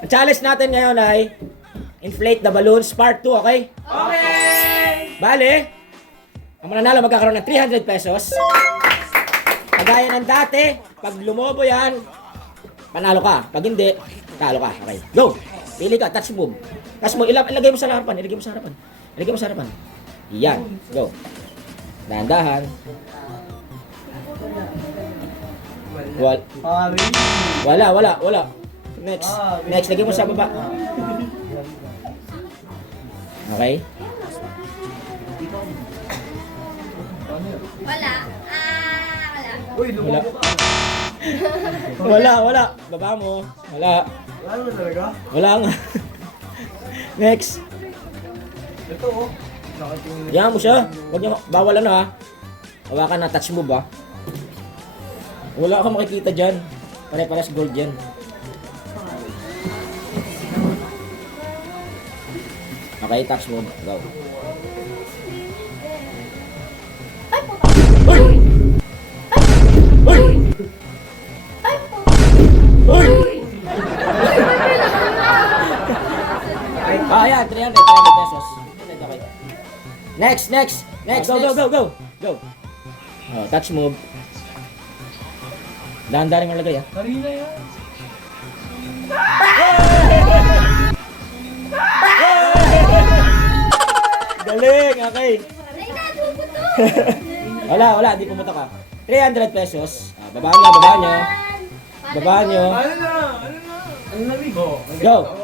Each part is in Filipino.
Ang challenge natin ngayon ay inflate the balloons part 2, okay? Okay! Bale, ang mananalo magkakaroon ng 300 pesos. Kagaya ng dati, pag lumobo yan, panalo ka. Pag hindi, talo ka. Okay, go! Pili ka, touch move. Touch mo, ilagay mo sa harapan, ilagay mo sa harapan. Ilagay mo sa harapan. Yan, go. Dahan-dahan. Wala. Next. Next, lagay mo sa baba. Okay? Wala. Wala. Uy, lumobo ka. Wala. Baba mo. Wala. Wala na talaga? Wala nga. Next. Ito oh. Nakatingin. Yan mo siya. Huwag niyo, bawal ano ha. Hawakan na, touch move ha. Wala kang makikita dyan. Pare-pares gold yan. Okay, touch move. Go. Ay, puta. Uy! Uy! Ay, puta. Uy! Yan. 300 pesos. Okay. Next. Go. Oh, touch move. Dahan-dahan mo lagay, ah. Kanina yan. Galing, okay. Ay, nadubuto. Wala, di pumunta ka. 300 pesos. Baba nyo. Ano na? Ano na, Migo? Go.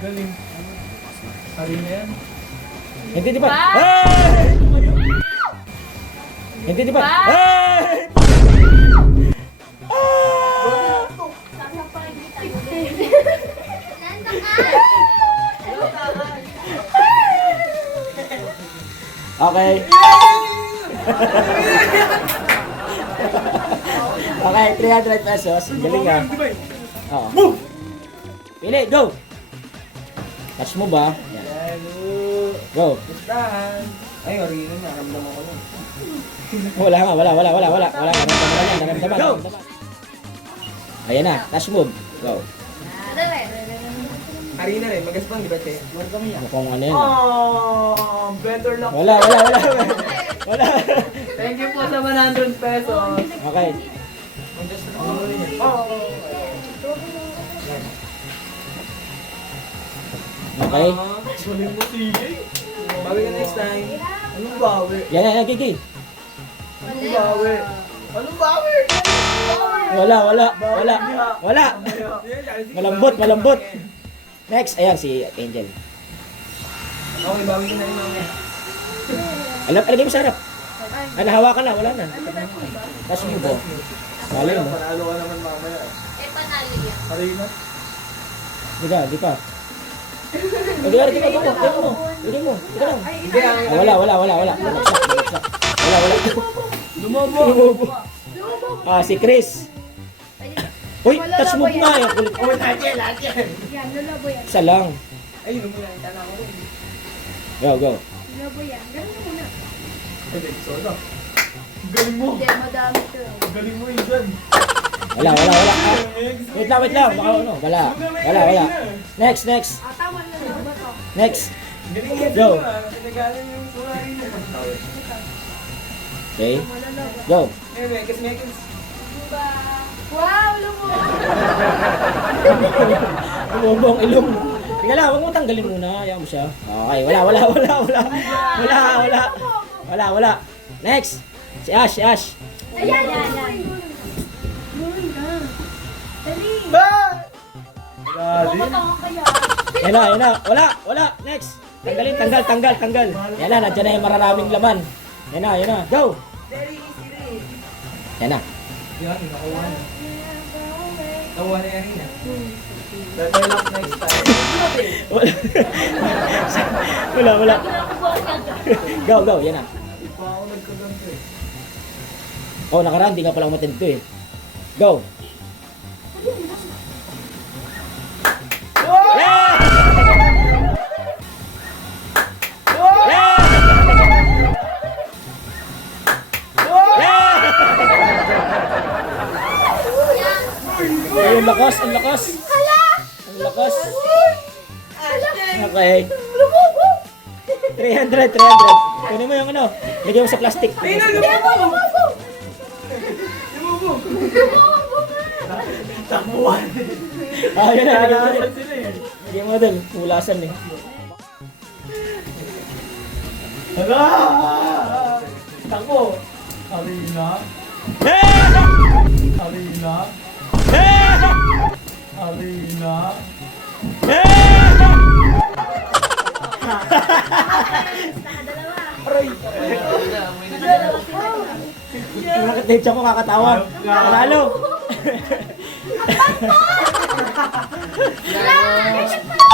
Galing. Kanina yan. Hindi di ba? Hey! Hindi di ba? Hey! Nandun ka. Okay. Okay, 300 pesos. Galing ah. Oo. Pili, go! Touch mo ba? Yan. Hello. Go. Pustahan. Ay, orino na. Ramdam ako nun. Wala. Naramdaman. Go! Ayan na, touch move. Go. Dali. Harina rin. Magaspang, di ba, Che? Mukhang ano yan. Oh, better luck. Wala. Thank you po sa 100 pesos. Okay. Oh. Okay. Galing mo, sige. Bawi ka next time. Anong bawi? Yan, Gigi. Anong bawi? Anong bawi? Wala. Malambot. Next, ayan si Angel. Okay, bawi ka na rin mamaya. Alagay mo sa harap. Nahawakan na, wala na. Touch mo ba? Wala mo. Panalo ka naman mamaya. Eh, panalo yan. Harina? Di pa. Di mo. Ito lang. Hindi, Wala. Bumagsak. Wala. Lumobo. Si Chris. Uy, touch move na. Yung kulit. Oh, lahat yan. Yan, lulabo yan. Isa lang. Ay, lumuyan. Tala ko rin. Go. Lulabo yan. Ganun mo muna. Ay, soda. Galing mo. Hindi, madami to. Galing mo yun dyan. Wala. Wait lang. Baka ano. Wala. Next. Tama na lang ba to? Next. Galing yan. Go. Pinagalan yung harina. Okay. Go. Mekis. Wow, lumo! Bumong ilong. Tingnan lang, huwag mo tanggalin muna. Ayaw mo siya. Okay, wala. Next. Si Ash. Ayan. Dali. Dali. Matanga kaya. Yan na. Wala. Next. Tanggal. Yan na, nandiyan na yung maraming laman. Yan na. Go. Yan na. Yan, nakuha na. Nakuha na yan rin. Better luck next time. Wala. Go. Yan na. Pa ako nagkaganto eh. Oh, nakaraan, di nga pala umatid to eh. Go. Yeah! Ang lakas. Hala! Lakas. Okay. 300. Kunin mo yung ano. Lagyan mo sa plastic. Takbuhan. Ah, yun na. Lagyan mo Nalalasan dun. sila eh. Lagyan mo dun. Hulasan eh. Hala! Takbo! Arena. Arena. Arena. Bakit din siya ko kakatawa? Panalo!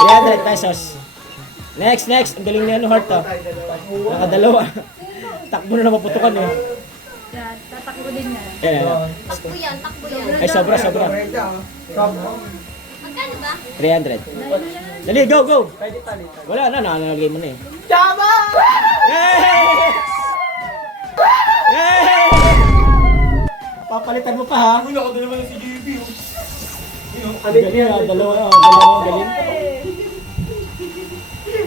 300 pesos. Next. Ang galing ni ano, Heart ah. Nakadalawa. Takbo na maputukan eh. Yan, tatakbo din yan. Yan. Takbo yan. Ay, sobra. Magkano ba? 300. Dali, go! Wala na, nakalagay mo na eh. Tama! Yay! Papalitan mo pa ha. Uy, nakadalawa na si JB. Galing ah, dalawang galing.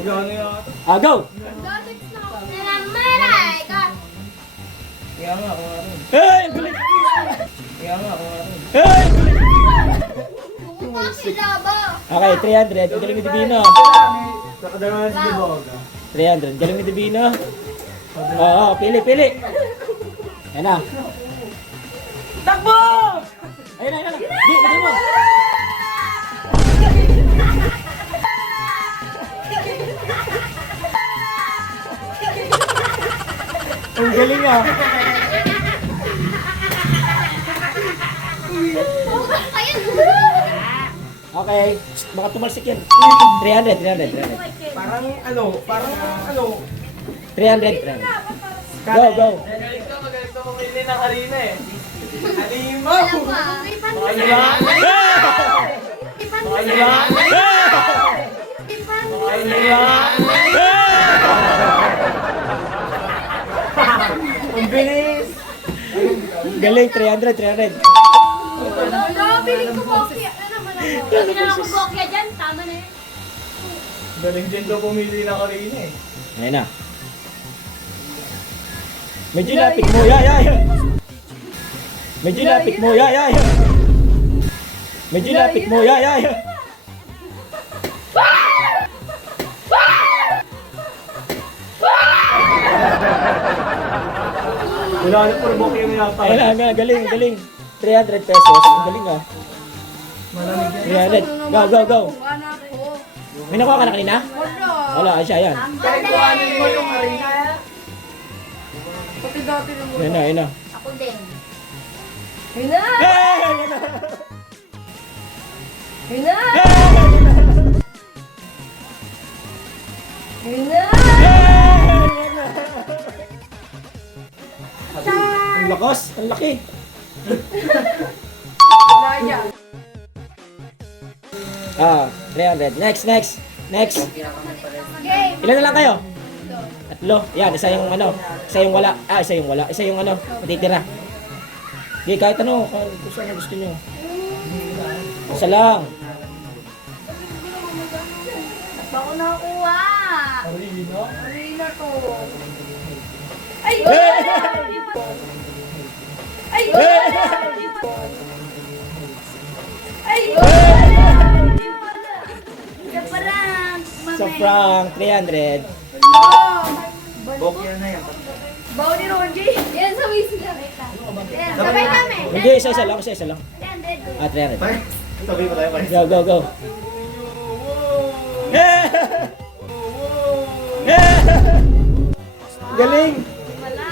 Gano'n yata. Ah, go! Namaray ka. Kaya nga, ako nga rin. Hey, ang galing! Kaya nga, ako nga rin. Hey, ang galing! Bumukha sila ba? Okay, 300. Ang galing ni Divino. Nakadalawa na si Diboga. 300. Galing ni Divino. Oo, pili. Ayan na. Takbo! Ayun na. Di, lagay mo. Ang galing ah. Ayan. Okay, baka tumalsik yan. 300. Parang ano. 300. Go. Magaling ka pumili ng arena eh. Alima! Alam ko ah. Alima! Alima! Ang bilis! Galing, 300. Piling ko po. Ano naman ako? Hindi na ako bokya dyan. Tama na yan. Galing din daw pumili ng arena eh. Ayan na. Medyo lapit mo, ya. Medyo lapit mo, ya. Medyo lapit mo, ya. Wala na puro bok yung yata. Ayan na, galing. 300 pesos. Ang galing ah. Malamig yan. 300. Go. Wala ako. May nakuha ka na kanina? Wala. Wala, siya yan. Kahit kuhanin mo yung arena. Pati dati naman. Ayan na. Ako din. Yun na! Hey! Ayan na. Yun na! Yun na! Ang lakas, ang laki. Wala yan. 300. Next. Game! Ilan na lang kayo? Tatlo. Yan, isa yung wala. Isa yung matitira. Hindi, kahit ano, kung saan gusto nyo. Isa lang. Bako nakakuha! Arena? Arena to. Ay! Hey! Ay! Hey! Ay! Sa parang! Sa frank, 300. Bok yan na yan. Bawo ni Ronji! Yan, sabay sila. Yan, sabay kami. Hindi, isa lang. 300. 300. Sabi mo tayo, Mike. Go. Galing! Wala,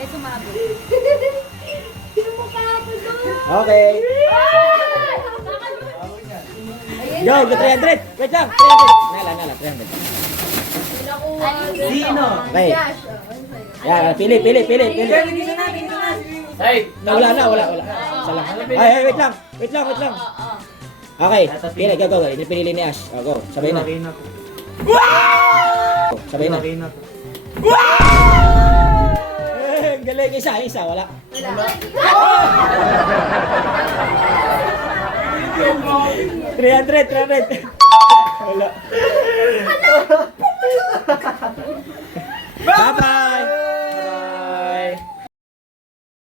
eh, sumabot. Sino mo kahapon doon? Okay. Ayun, Go, 300. Wait lang, 300. Nala, 300. nakuha. Sino? Okay. Josh, Yan, pili. Ay! Wala. Isa lang. Ay, wait lang. Okay, pili, go. Pinili ni Ash. Go, sabay na. Arena. Sabay na. Arena. Galing, isa, wala. Wala. 300. Wala.